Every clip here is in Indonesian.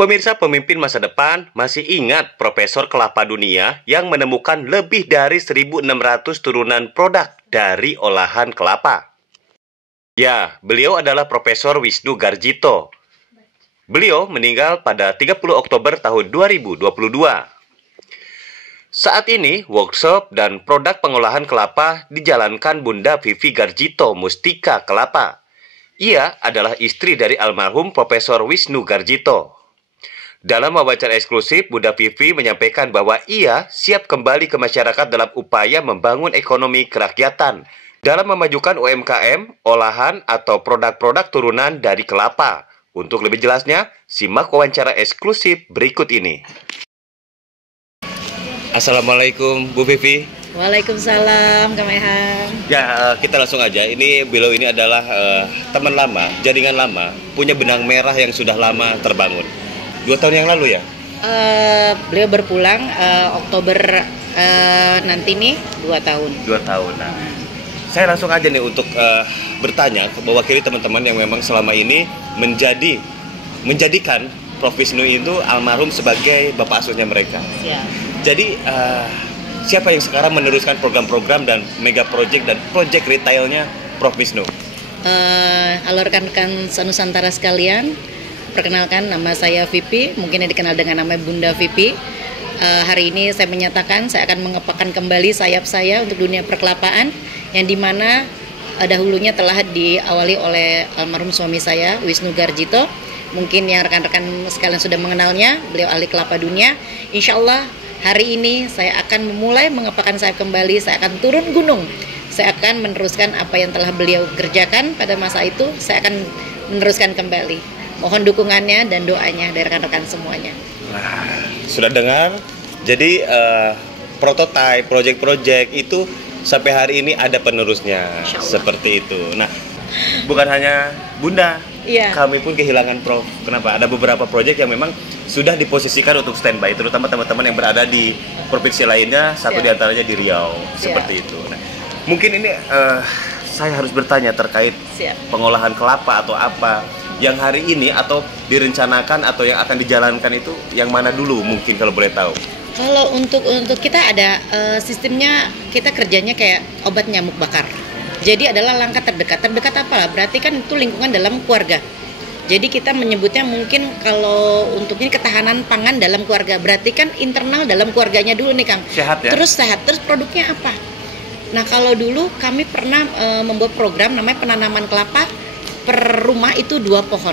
Pemirsa pemimpin masa depan masih ingat Profesor Kelapa Dunia yang menemukan lebih dari 1.600 turunan produk dari olahan kelapa. Ya, beliau adalah Profesor Wisnu Garjito. Beliau meninggal pada 30 Oktober tahun 2022. Saat ini, workshop dan produk pengolahan kelapa dijalankan Bunda Vivi Garjito Mustika Kelapa. Ia adalah istri dari almarhum Profesor Wisnu Garjito. Dalam wawancara eksklusif, Bunda Vivi menyampaikan bahwa ia siap kembali ke masyarakat dalam upaya membangun ekonomi kerakyatan dalam memajukan UMKM, olahan atau produk-produk turunan dari kelapa. Untuk lebih jelasnya, simak wawancara eksklusif berikut ini. Assalamualaikum Bu Vivi. Waalaikumsalam Kang Ehan. Ya, kita langsung aja. Beliau ini adalah teman lama, jaringan lama, punya benang merah yang sudah lama terbangun. 2 tahun yang lalu ya? Beliau berpulang Oktober nanti nih 2 tahun. 2 tahun. Nah, saya langsung aja nih untuk bertanya mewakili teman-teman yang memang selama ini menjadikan Prof Wisnu itu almarhum sebagai bapak asuhnya mereka. Ya. Jadi siapa yang sekarang meneruskan program-program dan mega project dan project retailnya Prof Wisnu? Halo rekan-rekan Nusantara sekalian. Perkenalkan, nama saya Vivi, mungkin yang dikenal dengan nama Bunda Vivi. Hari ini saya menyatakan saya akan mengepakkan kembali sayap saya untuk dunia perkelapaan, yang dimana dahulunya telah diawali oleh almarhum suami saya, Wisnu Garjito. Mungkin yang rekan-rekan sekalian sudah mengenalnya, beliau ahli kelapa dunia. Insya Allah hari ini saya akan memulai mengepakkan sayap kembali, saya akan turun gunung. Saya akan meneruskan apa yang telah beliau kerjakan pada masa itu, saya akan meneruskan kembali. Mohon dukungannya dan doanya dari rekan-rekan semuanya. Nah, sudah dengar? Jadi prototype, project-project itu sampai hari ini ada penerusnya. Seperti itu. Nah, bukan hanya Bunda, iya. Kami pun kehilangan Prof. Kenapa? Ada beberapa project yang memang sudah diposisikan untuk standby, terutama teman-teman yang berada di provinsi lainnya, satu diantaranya di Riau. Seperti itu. Nah, mungkin ini saya harus bertanya terkait pengolahan kelapa atau apa yang hari ini atau direncanakan atau yang akan dijalankan itu yang mana dulu mungkin kalau boleh tahu? Kalau untuk kita ada sistemnya, kita kerjanya kayak obat nyamuk bakar. Jadi adalah langkah terdekat. Terdekat apalah? Berarti kan itu lingkungan dalam keluarga. Jadi kita menyebutnya mungkin kalau untuk ini ketahanan pangan dalam keluarga. Berarti kan internal dalam keluarganya dulu nih Kang. Sehat ya? Terus sehat. Terus produknya apa? Nah kalau dulu kami pernah membuat program namanya penanaman kelapa per rumah itu 2 pohon.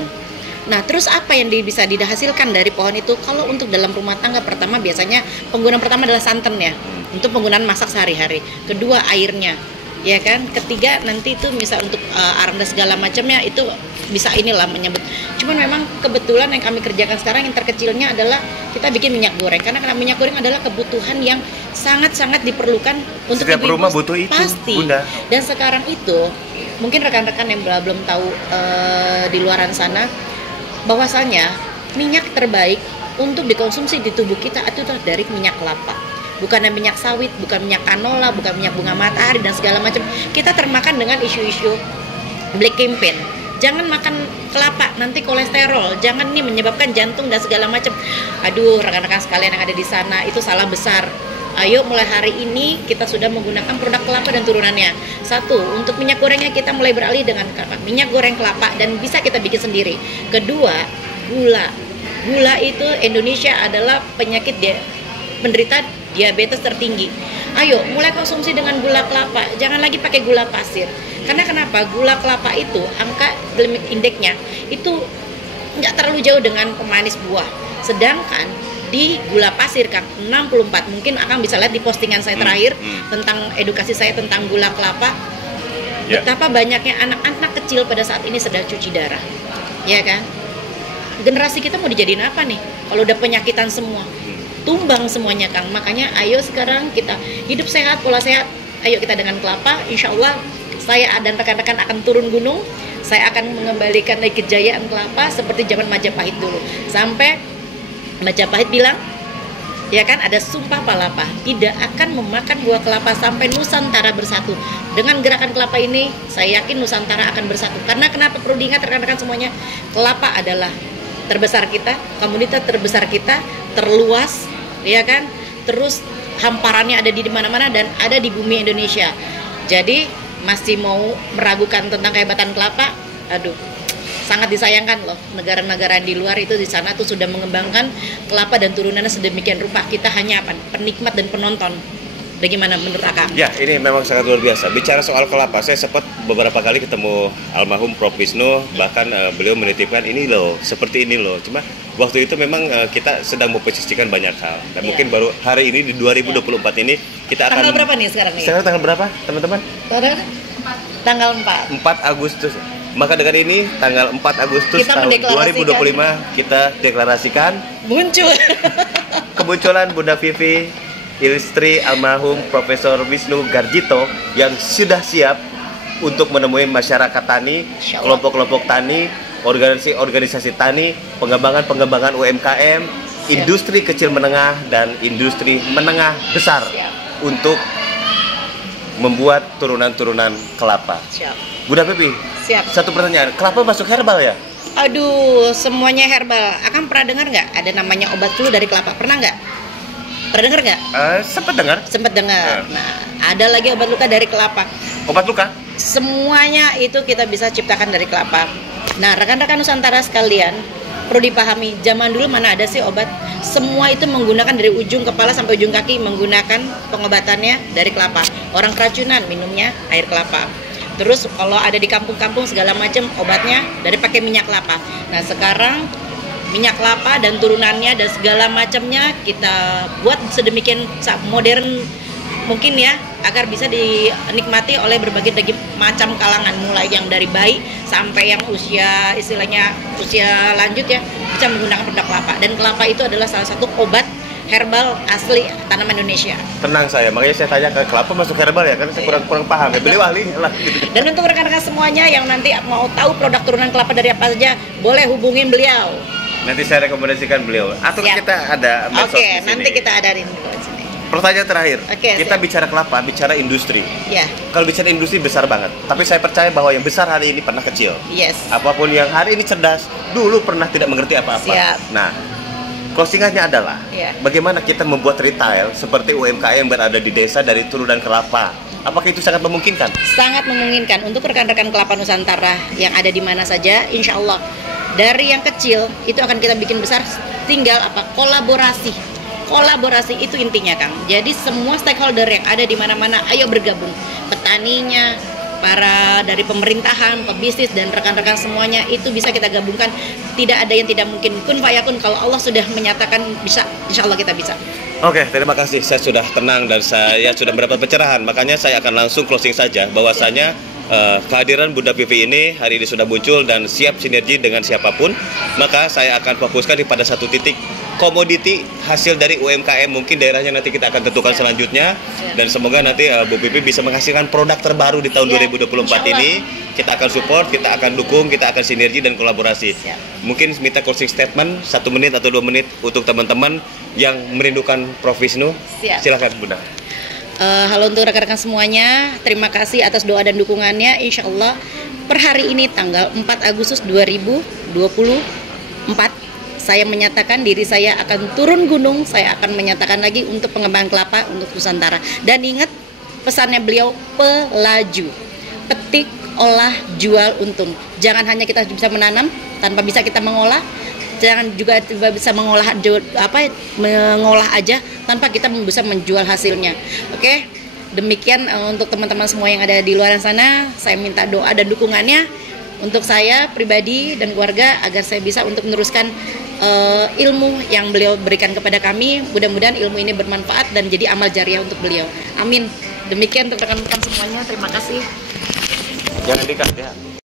Nah, terus apa yang bisa dihasilkan dari pohon itu? Kalau untuk dalam rumah tangga, pertama biasanya penggunaan pertama adalah santan ya, untuk penggunaan masak sehari-hari. Kedua airnya, ya kan. Ketiga nanti itu misal untuk arang dan segala macamnya itu bisa inilah menyebut. Cuman memang kebetulan yang kami kerjakan sekarang yang terkecilnya adalah kita bikin minyak goreng, karena minyak goreng adalah kebutuhan yang sangat-sangat diperlukan untuk setiap rumah butuh itu, pasti. Bunda. Dan sekarang itu mungkin rekan-rekan yang belum tahu di luaran sana, bahwasanya minyak terbaik untuk dikonsumsi di tubuh kita itu adalah dari minyak kelapa. Bukan minyak sawit, bukan minyak canola, bukan minyak bunga matahari dan segala macam. Kita termakan dengan isu-isu black campaign. Jangan makan kelapa, nanti kolesterol. Jangan nih menyebabkan jantung dan segala macam. Aduh, rekan-rekan sekalian yang ada di sana, itu salah besar. Ayo mulai hari ini kita sudah menggunakan produk kelapa dan turunannya. 1, untuk minyak gorengnya kita mulai beralih dengan minyak goreng kelapa dan bisa kita bikin sendiri. Kedua, gula. Gula itu Indonesia adalah penderita diabetes tertinggi. Ayo mulai konsumsi dengan gula kelapa, jangan lagi pakai gula pasir. Karena kenapa? Gula kelapa itu angka glycemic indeksnya itu nggak terlalu jauh dengan pemanis buah. Sedangkan di gula pasir Kang 64, mungkin Akang bisa lihat di postingan saya terakhir tentang edukasi saya tentang gula kelapa. Betapa banyaknya anak-anak kecil pada saat ini sedang cuci darah, ya kan? Generasi kita mau dijadiin apa nih? Kalau udah penyakitan semua, tumbang semuanya Kang. Makanya ayo sekarang kita hidup sehat, pola sehat. Ayo kita dengan kelapa, insya Allah saya dan rekan-rekan akan turun gunung. Saya akan mengembalikan lagi kejayaan kelapa seperti zaman Majapahit dulu. Sampai Majapahit bilang, ya kan, ada sumpah palapa, tidak akan memakan buah kelapa sampai Nusantara bersatu. Dengan gerakan kelapa ini, saya yakin Nusantara akan bersatu. Karena kenapa perlu diingat rekan-rekan semuanya? Kelapa adalah terbesar kita, komunitas terbesar kita, terluas, ya kan? Terus hamparannya ada di mana-mana dan ada di bumi Indonesia. Jadi masih mau meragukan tentang kehebatan kelapa? Aduh, sangat disayangkan loh. Negara-negara di luar itu di sana tuh sudah mengembangkan kelapa dan turunannya sedemikian rupa. Kita hanya apa? Penikmat dan penonton. Bagaimana menurut Akang? Ya, ini memang sangat luar biasa. Bicara soal kelapa, saya sempat beberapa kali ketemu almarhum Prof. Wisnu, bahkan beliau menitipkan ini loh, seperti ini loh. Cuma waktu itu memang kita sedang memposisikan banyak hal. Dan mungkin baru hari ini di 2024 ini kita akan... Tanggal berapa nih sekarang nih? Sekarang tanggal berapa, teman-teman? Tanggal 4. 4 Agustus. Maka dengan ini tanggal 4 Agustus Kita tahun 2025 kita deklarasikan muncul kemunculan Bunda Vivi, istri almarhum Profesor Wisnu Garjito, yang sudah siap untuk menemui masyarakat tani, kelompok-kelompok tani, organisasi-organisasi tani, pengembangan UMKM, industri kecil menengah dan industri menengah besar untuk membuat turunan-turunan kelapa. Bunda Vivi, satu pertanyaan, kelapa masuk herbal ya? Aduh, semuanya herbal. Akang pernah dengar nggak ada namanya obat flu dari kelapa? Pernah nggak? Pernah dengar nggak? Sempat dengar. Sempat dengar. Nah, ada lagi obat luka dari kelapa. Obat luka? Semuanya itu kita bisa ciptakan dari kelapa. Nah, rekan-rekan Nusantara sekalian, perlu dipahami, zaman dulu mana ada sih obat? Semua itu menggunakan dari ujung kepala sampai ujung kaki, menggunakan pengobatannya dari kelapa. Orang keracunan minumnya air kelapa. Terus kalau ada di kampung-kampung segala macam obatnya dari pakai minyak kelapa. Nah, sekarang minyak kelapa dan turunannya dan segala macamnya kita buat sedemikian modern mungkin ya, agar bisa dinikmati oleh berbagai macam kalangan, mulai yang dari bayi sampai yang usia istilahnya usia lanjut ya, bisa menggunakan produk kelapa. Dan kelapa itu adalah salah satu obat herbal asli tanaman Indonesia. Tenang saya, makanya saya tanya ke kelapa masuk herbal ya, karena saya kurang paham ya. Beliau ahli lah gitu. Dan untuk rekan-rekan semuanya yang nanti mau tahu produk turunan kelapa dari apa saja, boleh hubungin beliau. Nanti saya rekomendasikan beliau. Atau kita ada medsos di sini. Nanti kita adain dulu di sini. Pertanyaan terakhir. Kita bicara kelapa, bicara industri. Ya. Kalau bicara industri besar banget. Tapi saya percaya bahwa yang besar hari ini pernah kecil. Yes. Apapun yang hari ini cerdas, dulu pernah tidak mengerti apa-apa. Nah, closingannya adalah bagaimana kita membuat retail seperti UMKM yang berada di desa dari turunan kelapa. Apakah itu sangat memungkinkan? Sangat memungkinkan untuk rekan-rekan kelapa Nusantara yang ada di mana saja, insya Allah. Dari yang kecil itu akan kita bikin besar, tinggal apa? Kolaborasi. Kolaborasi itu intinya, Kang. Jadi semua stakeholder yang ada di mana-mana, ayo bergabung. Petaninya, para dari pemerintahan, pebisnis dan rekan-rekan semuanya itu bisa kita gabungkan. Tidak ada yang tidak mungkin. Kun fayakun, kalau Allah sudah menyatakan bisa, insya Allah kita bisa. Oke, terima kasih. Saya sudah tenang dan saya sudah mendapat pencerahan. Makanya saya akan langsung closing saja bahwasanya kehadiran Bunda Vivi ini hari ini sudah muncul dan siap sinergi dengan siapapun. Maka saya akan fokuskan pada satu titik, komoditi hasil dari UMKM. Mungkin daerahnya nanti kita akan tentukan selanjutnya. Dan semoga nanti Bu Vivi bisa menghasilkan produk terbaru di tahun 2024 ini. Kita akan support, kita akan dukung, kita akan sinergi dan kolaborasi. Mungkin minta closing statement 1 menit atau 2 menit untuk teman-teman yang merindukan Prof. Wisnu. Silakan Bunda. Halo untuk rekan-rekan semuanya, terima kasih atas doa dan dukungannya. Insya Allah per hari ini tanggal 4 Agustus 2024 saya menyatakan diri saya akan turun gunung. Saya akan menyatakan lagi untuk pengembangan kelapa untuk Nusantara. Dan ingat pesannya beliau, pelaju, petik, olah, jual, untung. Jangan hanya kita bisa menanam tanpa bisa kita mengolah. Jangan juga bisa mengolah aja tanpa kita bisa menjual hasilnya. Oke, demikian untuk teman-teman semua yang ada di luar sana. Saya minta doa dan dukungannya untuk saya pribadi dan keluarga agar saya bisa untuk meneruskan ilmu yang beliau berikan kepada kami. Mudah-mudahan ilmu ini bermanfaat dan jadi amal jariah untuk beliau. Amin. Demikian untuk rekan-rekan semuanya. Terima kasih. Jangan dikat ya.